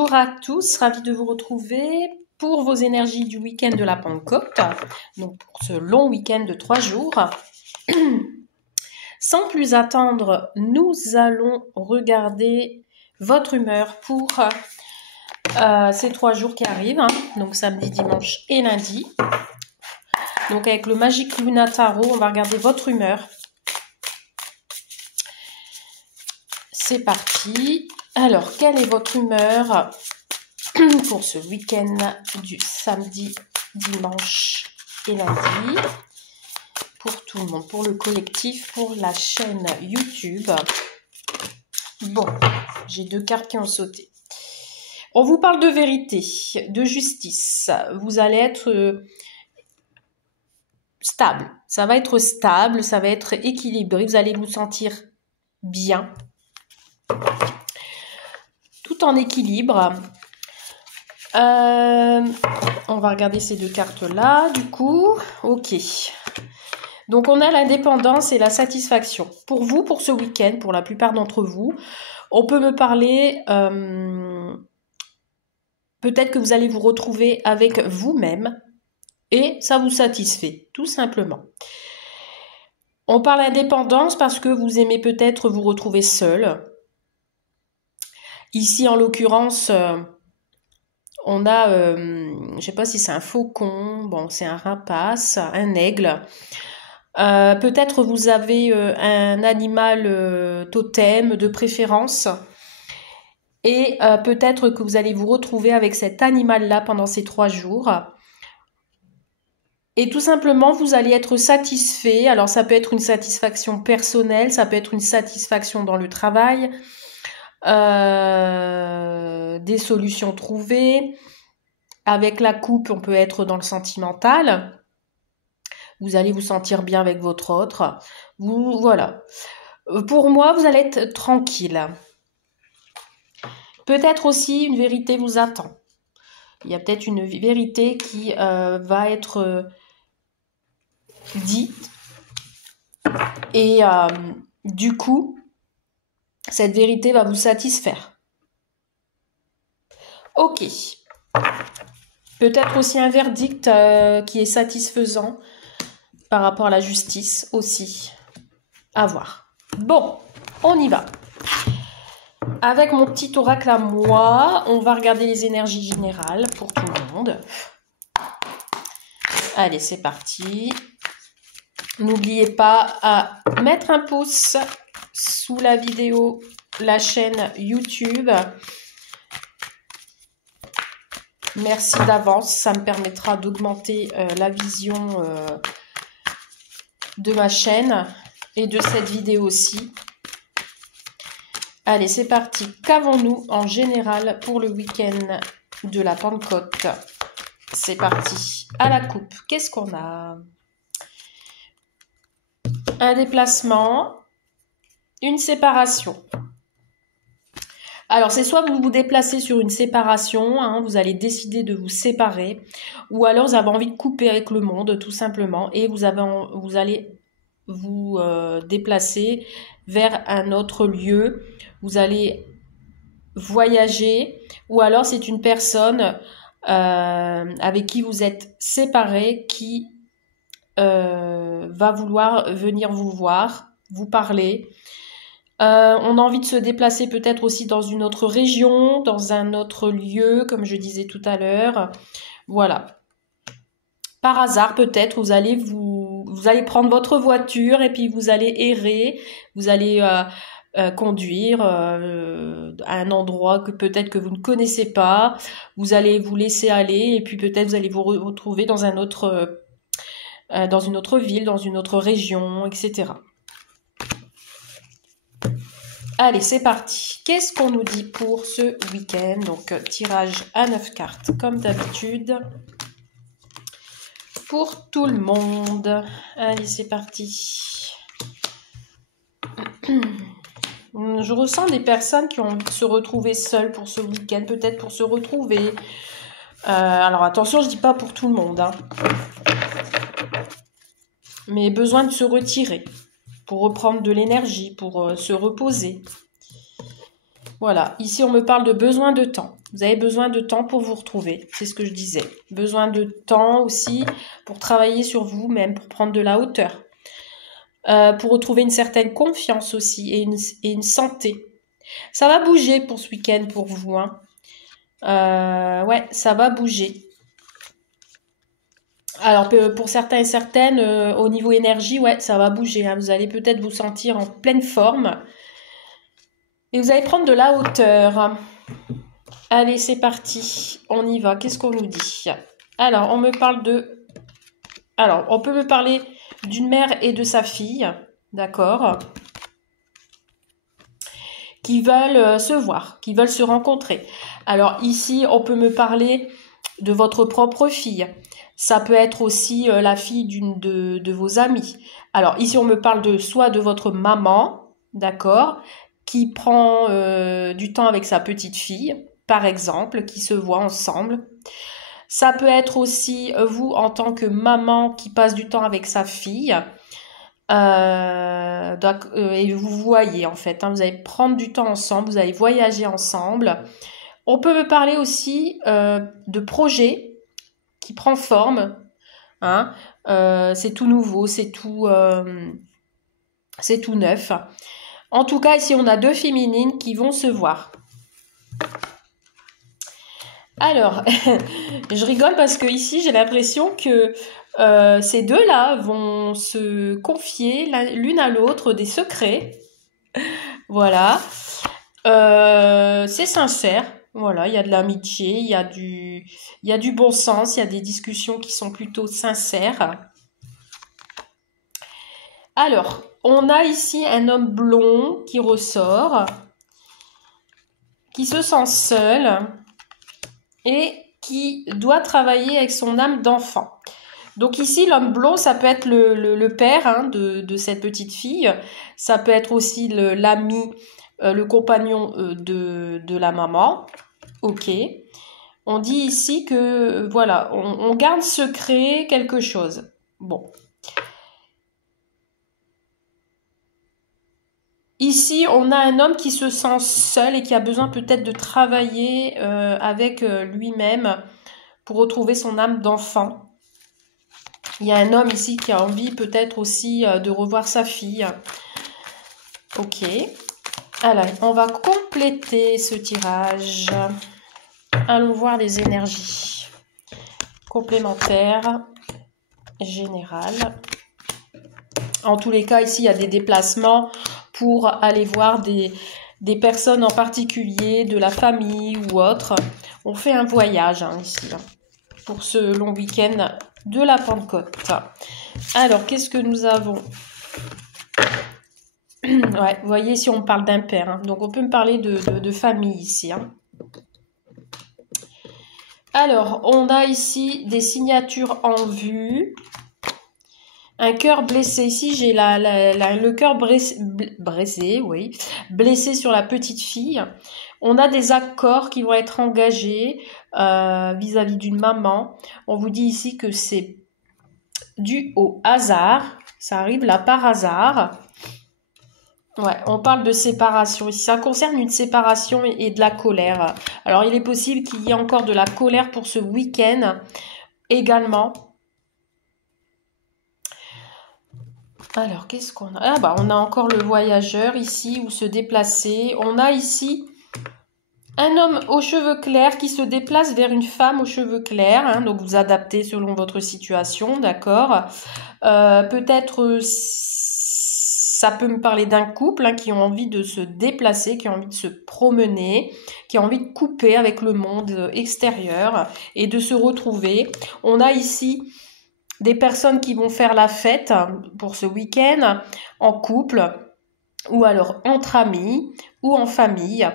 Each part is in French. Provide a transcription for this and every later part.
Bonjour à tous, ravi de vous retrouver pour vos énergies du week-end de la Pentecôte, donc pour ce long week-end de 3 jours. Sans plus attendre, nous allons regarder votre humeur pour ces 3 jours qui arrivent, donc samedi, dimanche et lundi. Donc avec le Magic Luna Tarot, on va regarder votre humeur. C'est parti. Alors, quelle est votre humeur pour ce week-end du samedi, dimanche et lundi? Pour tout le monde, pour le collectif, pour la chaîne YouTube. Bon, j'ai 2 cartes qui ont sauté. On vous parle de vérité, de justice. Vous allez être stable. Ça va être stable, ça va être équilibré. Vous allez vous sentir bien. Tout en équilibre. On va regarder ces 2 cartes-là, du coup. Ok. Donc, on a l'indépendance et la satisfaction. Pour vous, pour ce week-end, pour la plupart d'entre vous, on peut me parler... peut-être que vous allez vous retrouver avec vous-même et ça vous satisfait, tout simplement. On parle d'indépendance parce que vous aimez peut-être vous retrouver seul. Ici, en l'occurrence, on a, je ne sais pas si c'est un faucon, bon, c'est un rapace, un aigle. Peut-être vous avez un animal totem de préférence. Et peut-être que vous allez vous retrouver avec cet animal-là pendant ces 3 jours. Et tout simplement, vous allez être satisfait. Alors, ça peut être une satisfaction personnelle, ça peut être une satisfaction dans le travail, des solutions trouvées. Avec la coupe, on peut être dans le sentimental. Vous allez vous sentir bien avec votre autre. Voilà. Pour moi, vous allez être tranquille. Peut-être aussi une vérité vous attend. Il y a peut-être une vérité qui va être dite. Et du coup, cette vérité va vous satisfaire. Ok. Peut-être aussi un verdict qui est satisfaisant par rapport à la justice aussi. À voir. Bon, on y va. Avec mon petit oracle à moi, on va regarder les énergies générales pour tout le monde. Allez, c'est parti. N'oubliez pas à mettre un pouce sous la vidéo, la chaîne YouTube. Merci d'avance, ça me permettra d'augmenter la vision de ma chaîne et de cette vidéo aussi. Allez, c'est parti. Qu'avons-nous en général pour le week-end de la Pentecôte? C'est parti. À la coupe, qu'est-ce qu'on a? Un déplacement, une séparation. Alors, c'est soit vous vous déplacez sur une séparation, vous allez décider de vous séparer, ou alors vous avez envie de couper avec le monde, tout simplement, et vous allez vous déplacer vers un autre lieu. Vous allez voyager, ou alors c'est une personne avec qui vous êtes séparés qui va vouloir venir vous voir, vous parler. On a envie de se déplacer peut-être aussi dans une autre région, dans un autre lieu, comme je disais tout à l'heure. Voilà. Par hasard, peut-être, vous allez prendre votre voiture et puis vous allez errer, vous allez conduire à un endroit que peut-être que vous ne connaissez pas. Vous allez vous laisser aller et puis peut-être vous allez vous retrouver dans une autre ville, dans une autre région, etc. Allez, c'est parti. Qu'est-ce qu'on nous dit pour ce week-end? Donc, tirage à 9 cartes, comme d'habitude. Pour tout le monde. Allez, c'est parti. Je ressens des personnes qui ont envie de se retrouver seules pour ce week-end, peut-être pour se retrouver. Alors, attention, je dis pas pour tout le monde. Mais besoin de se retirer. Pour reprendre de l'énergie, pour se reposer. Voilà, ici on me parle de besoin de temps. Vous avez besoin de temps pour vous retrouver, c'est ce que je disais. Besoin de temps aussi pour travailler sur vous-même, pour prendre de la hauteur. Pour retrouver une certaine confiance aussi et une santé. Ça va bouger pour ce week-end pour vous. Hein. Ouais, ça va bouger. Alors pour certains et certaines, au niveau énergie, ouais, ça va bouger. Hein. Vous allez peut-être vous sentir en pleine forme. Et vous allez prendre de la hauteur. Allez, c'est parti. On y va. Qu'est-ce qu'on nous dit? Alors, on me parle de... Alors, on peut me parler d'une mère et de sa fille. D'accord? Qui veulent se voir, qui veulent se rencontrer. Alors, ici, on peut me parler de votre propre fille. Ça peut être aussi la fille d'une de vos amies. Alors, ici, on me parle soit de votre maman, d'accord, qui prend du temps avec sa petite fille, par exemple, qui se voit ensemble. Ça peut être aussi vous, en tant que maman, qui passe du temps avec sa fille. Et vous voyez, en fait, hein, vous allez prendre du temps ensemble, vous allez voyager ensemble. On peut me parler aussi de projets qui prend forme. Hein, c'est tout nouveau, c'est tout neuf. En tout cas, ici, on a deux féminines qui vont se voir. Alors, je rigole parce que ici, j'ai l'impression que ces deux-là vont se confier l'une à l'autre des secrets. Voilà. C'est sincère. Voilà, il y a de l'amitié, il y a du bon sens, il y a des discussions qui sont plutôt sincères. Alors, on a ici un homme blond qui ressort, qui se sent seul et qui doit travailler avec son âme d'enfant. Donc ici, l'homme blond, ça peut être le père hein, de cette petite fille, ça peut être aussi l'ami, le compagnon de la maman. Ok. On dit ici que, voilà, on garde secret quelque chose. Bon. Ici, on a un homme qui se sent seul et qui a besoin peut-être de travailler avec lui-même pour retrouver son âme d'enfant. Il y a un homme ici qui a envie peut-être aussi de revoir sa fille. Ok. Alors, on va compléter ce tirage. Allons voir les énergies complémentaires générales. En tous les cas, ici, il y a des déplacements pour aller voir des personnes en particulier, de la famille ou autre. On fait un voyage hein, ici, hein, pour ce long week-end de la Pentecôte. Alors, qu'est-ce que nous avons? Ouais, vous voyez, si on parle d'un père, hein, donc on peut me parler de famille ici. Hein. Alors, on a ici des signatures en vue. Un cœur blessé. Ici, j'ai le cœur blessé, oui, blessé sur la petite fille. On a des accords qui vont être engagés vis-à-vis d'une maman. On vous dit ici que c'est dû au hasard. Ça arrive là par hasard. Ouais, on parle de séparation. Ici, ça concerne une séparation et de la colère. Alors, il est possible qu'il y ait encore de la colère pour ce week-end également. Alors, qu'est-ce qu'on a? Ah bah, on a encore le voyageur ici, ou se déplacer. On a ici un homme aux cheveux clairs qui se déplace vers une femme aux cheveux clairs. Hein, donc, vous adaptez selon votre situation, d'accord? Peut-être, ça peut me parler d'un couple hein, qui ont envie de se déplacer, qui ont envie de se promener, qui ont envie de couper avec le monde extérieur et de se retrouver. On a ici des personnes qui vont faire la fête pour ce week-end en couple ou alors entre amis ou en famille.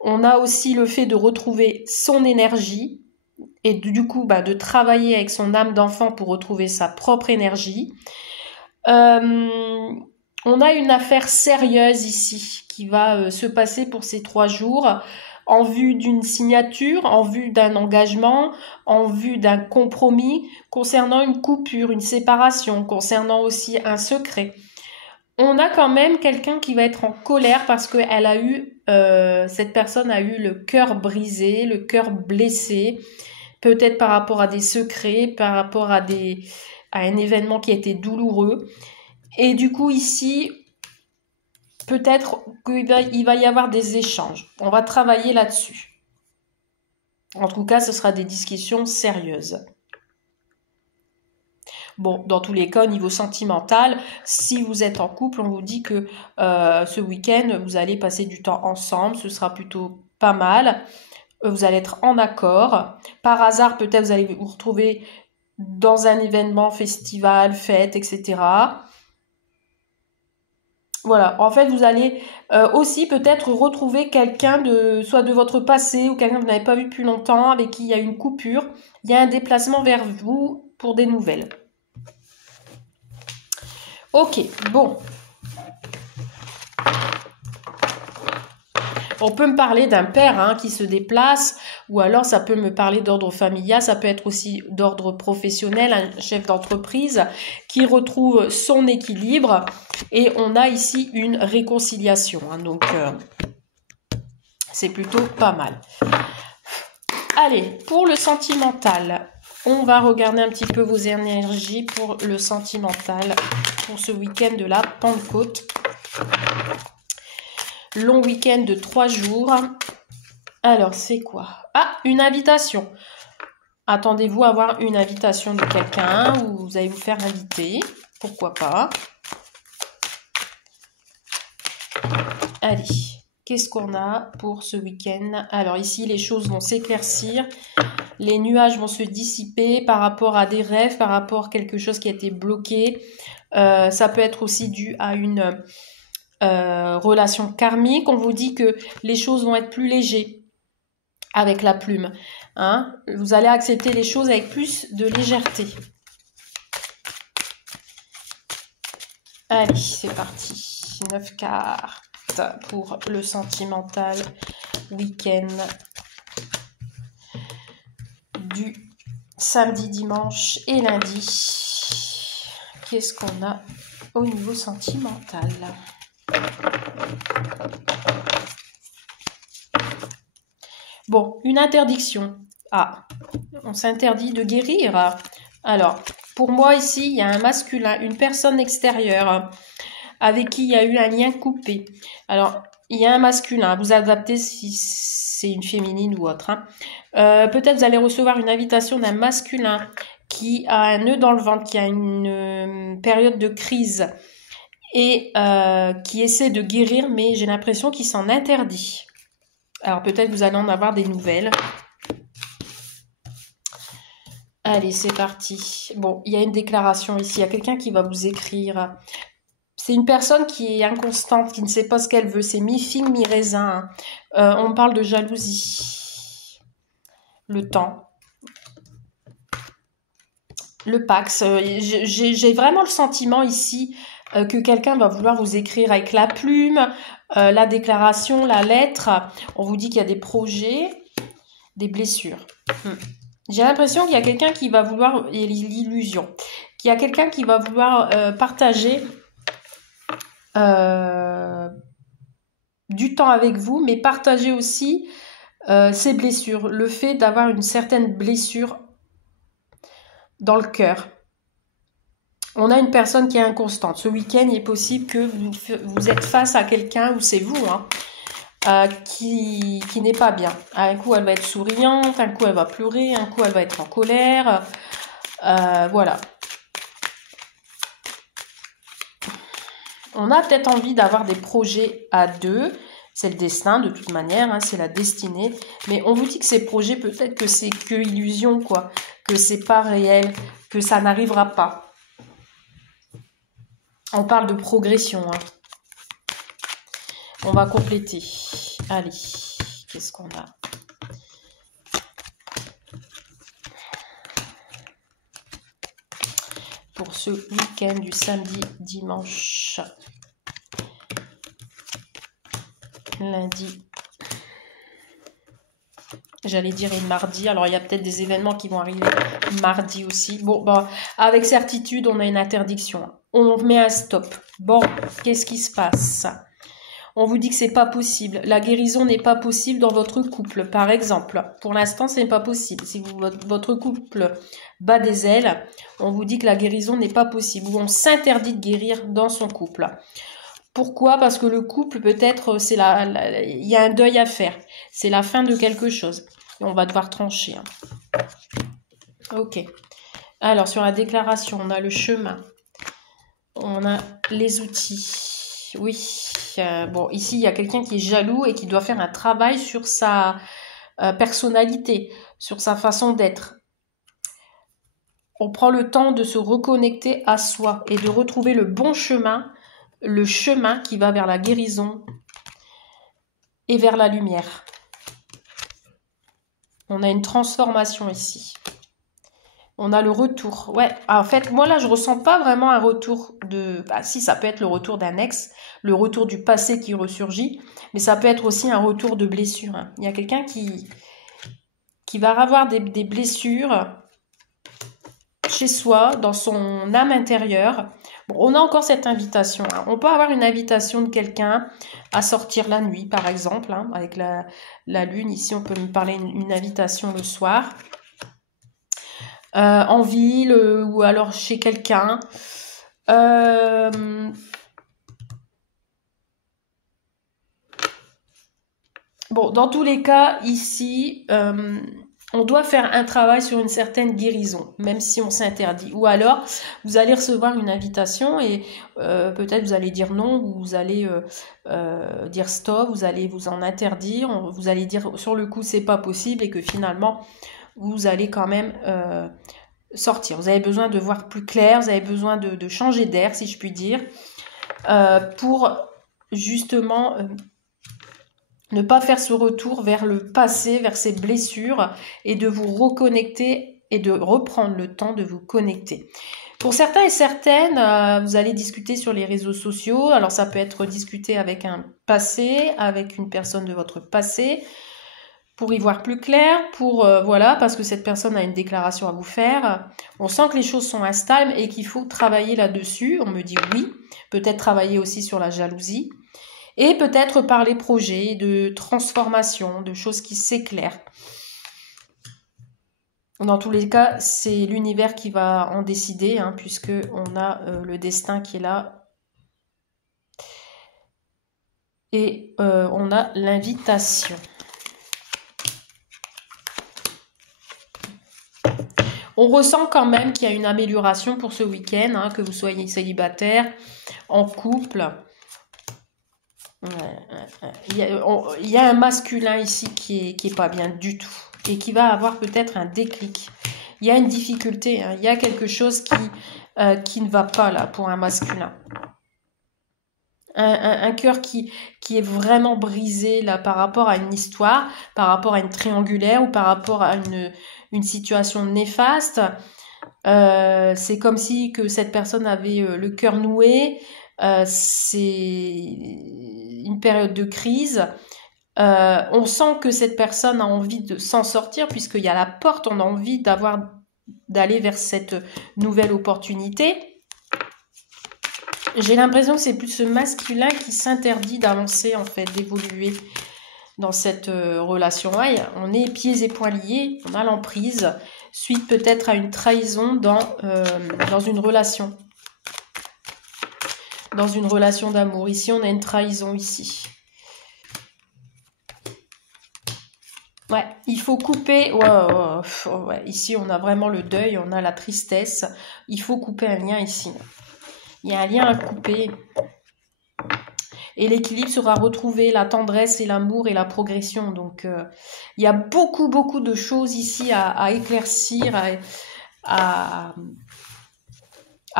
On a aussi le fait de retrouver son énergie et du coup de travailler avec son âme d'enfant pour retrouver sa propre énergie. On a une affaire sérieuse ici qui va se passer pour ces 3 jours en vue d'une signature, en vue d'un engagement, en vue d'un compromis, concernant une coupure, une séparation, concernant aussi un secret. on a quand même quelqu'un qui va être en colère parce que cette personne a eu le cœur brisé, le cœur blessé, peut-être par rapport à des secrets, par rapport à un événement qui a été douloureux. Et du coup, ici, peut-être qu'il va y avoir des échanges. On va travailler là-dessus. En tout cas, ce sera des discussions sérieuses. Bon, dans tous les cas, au niveau sentimental, si vous êtes en couple, on vous dit que ce week-end, vous allez passer du temps ensemble, ce sera plutôt pas mal. Vous allez être en accord. Par hasard, peut-être vous allez vous retrouver dans un événement, festival, fête, etc. Voilà, en fait, vous allez aussi peut-être retrouver quelqu'un soit de votre passé ou quelqu'un que vous n'avez pas vu depuis longtemps, avec qui il y a une coupure. Il y a un déplacement vers vous pour des nouvelles. Ok, bon. On peut me parler d'un père qui se déplace, ou alors ça peut me parler d'ordre familial, ça peut être aussi d'ordre professionnel, un chef d'entreprise qui retrouve son équilibre. Et on a ici une réconciliation, donc c'est plutôt pas mal. Allez, pour le sentimental, on va regarder un petit peu vos énergies pour le sentimental, pour ce week-end de la Pentecôte. Long week-end de 3 jours. Alors, c'est quoi? Ah, une invitation. Attendez-vous à avoir une invitation de quelqu'un ou vous allez vous faire inviter. Pourquoi pas? Allez, qu'est-ce qu'on a pour ce week-end? Alors ici, les choses vont s'éclaircir. Les nuages vont se dissiper par rapport à des rêves, par rapport à quelque chose qui a été bloqué. Ça peut être aussi dû à une relation karmique. On vous dit que les choses vont être plus légères avec la plume. Vous allez accepter les choses avec plus de légèreté. Allez, c'est parti. 9 cartes pour le sentimental week-end du samedi, dimanche et lundi. Qu'est-ce qu'on a au niveau sentimental? Bon, une interdiction. Ah, on s'interdit de guérir. Alors, pour moi ici, il y a un masculin, une personne extérieure avec qui il y a eu un lien coupé. Alors, il y a un masculin, vous adaptez si c'est une féminine ou autre. Peut-être vous allez recevoir une invitation d'un masculin qui a un nœud dans le ventre, qui a une période de crise et qui essaie de guérir, mais j'ai l'impression qu'il s'en interdit. Alors peut-être vous allez en avoir des nouvelles. Allez, c'est parti. Bon, il y a une déclaration ici. Il y a quelqu'un qui va vous écrire. C'est une personne qui est inconstante, qui ne sait pas ce qu'elle veut. C'est mi-figue, mi-raisin. On parle de jalousie. Le temps. Le Pax. J'ai vraiment le sentiment ici que quelqu'un va vouloir vous écrire avec la plume, la déclaration, la lettre. On vous dit qu'il y a des projets, des blessures. J'ai l'impression qu'il y a quelqu'un qui va vouloir, et l'illusion, qu'il y a quelqu'un qui va vouloir partager du temps avec vous, mais partager aussi ses blessures. Le fait d'avoir une certaine blessure dans le cœur. On a une personne qui est inconstante. Ce week-end, il est possible que vous êtes face à quelqu'un, ou c'est vous, qui n'est pas bien. Un coup, elle va être souriante, un coup, elle va pleurer, un coup, elle va être en colère. Voilà. On a peut-être envie d'avoir des projets à deux. C'est le destin, de toute manière, c'est la destinée. Mais on vous dit que ces projets, peut-être que c'est que illusion, quoi. Que c'est pas réel, que ça n'arrivera pas. On parle de progression. On va compléter. Allez, qu'est-ce qu'on a? Pour ce week-end du samedi, dimanche, lundi J'allais dire et mardi. Alors, il y a peut-être des événements qui vont arriver mardi aussi. Bon, avec certitude, on a une interdiction. On met un stop. Bon, qu'est-ce qui se passe? On vous dit que c'est pas possible. La guérison n'est pas possible dans votre couple, par exemple. Pour l'instant, ce n'est pas possible. Si votre couple bat des ailes, on vous dit que la guérison n'est pas possible. Ou on s'interdit de guérir dans son couple. Pourquoi? Parce que le couple, peut-être, il y a un deuil à faire. C'est la fin de quelque chose. Et on va devoir trancher. Ok. Alors, sur la déclaration, on a le chemin. On a les outils. Oui. Bon, ici, il y a quelqu'un qui est jaloux et qui doit faire un travail sur sa personnalité, sur sa façon d'être. On prend le temps de se reconnecter à soi et de retrouver le bon chemin, le chemin qui va vers la guérison et vers la lumière. On a une transformation ici. On a le retour. Ouais, en fait, moi là, je ressens pas vraiment un retour de... Bah si, ça peut être le retour d'un ex, le retour du passé qui ressurgit, mais ça peut être aussi un retour de blessure. Hein. Il y a quelqu'un qui va avoir des blessures chez soi, dans son âme intérieure. Bon, on a encore cette invitation. Hein. On peut avoir une invitation de quelqu'un à sortir la nuit, par exemple, hein, avec la lune. Ici, on peut me parler une invitation le soir. En ville ou alors chez quelqu'un. Bon, dans tous les cas, ici, on doit faire un travail sur une certaine guérison, même si on s'interdit. Ou alors, vous allez recevoir une invitation et peut-être vous allez dire non, ou vous allez dire stop, vous allez vous en interdire, vous allez dire sur le coup c'est pas possible et que finalement vous allez quand même sortir. Vous avez besoin de voir plus clair, vous avez besoin de changer d'air, si je puis dire, pour justement... ne pas faire ce retour vers le passé, vers ces blessures et de vous reconnecter et de reprendre le temps de vous connecter. Pour certains et certaines, vous allez discuter sur les réseaux sociaux. Alors ça peut être discuter avec un passé, avec une personne de votre passé, pour y voir plus clair, voilà, parce que cette personne a une déclaration à vous faire. On sent que les choses sont instables et qu'il faut travailler là-dessus. On me dit oui, peut-être travailler aussi sur la jalousie. Et peut-être par les projets de transformation, de choses qui s'éclairent. Dans tous les cas, c'est l'univers qui va en décider, hein, puisque on a le destin qui est là. Et on a l'invitation. On ressent quand même qu'il y a une amélioration pour ce week-end, hein, que vous soyez célibataire, en couple. Il y a un masculin ici qui est pas bien du tout et qui va avoir peut-être un déclic. Il y a une difficulté, hein, il y a quelque chose qui ne va pas là pour un masculin. Un cœur qui est vraiment brisé là par rapport à une histoire, par rapport à une triangulaire ou par rapport à une situation néfaste. C'est comme si que cette personne avait le cœur noué. C'est une période de crise. On sent que cette personne a envie de s'en sortir puisqu'il y a la porte, on a envie d'aller vers cette nouvelle opportunité. J'ai l'impression que c'est plus ce masculin qui s'interdit d'avancer, en fait, d'évoluer dans cette relation. Ouais, on est pieds et poings liés, on a l'emprise, suite peut-être à une trahison dans une relation. Dans une relation d'amour. Ici, on a une trahison ici. Ouais, il faut couper. Ouais. Ici, on a vraiment le deuil, on a la tristesse. Il faut couper un lien ici. Il y a un lien à couper. Et l'équilibre sera retrouvé, la tendresse et l'amour et la progression. Donc, il y a beaucoup, beaucoup de choses ici à éclaircir, à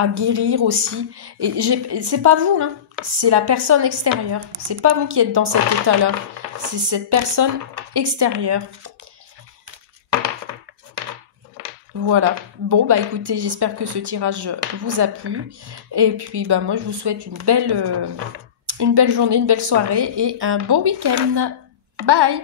guérir aussi. Et c'est pas vous, hein. C'est la personne extérieure. C'est pas vous qui êtes dans cet état-là. C'est cette personne extérieure. Voilà. Bon, bah écoutez, j'espère que ce tirage vous a plu. Et puis, bah moi, je vous souhaite une belle journée, une belle soirée et un bon week-end. Bye!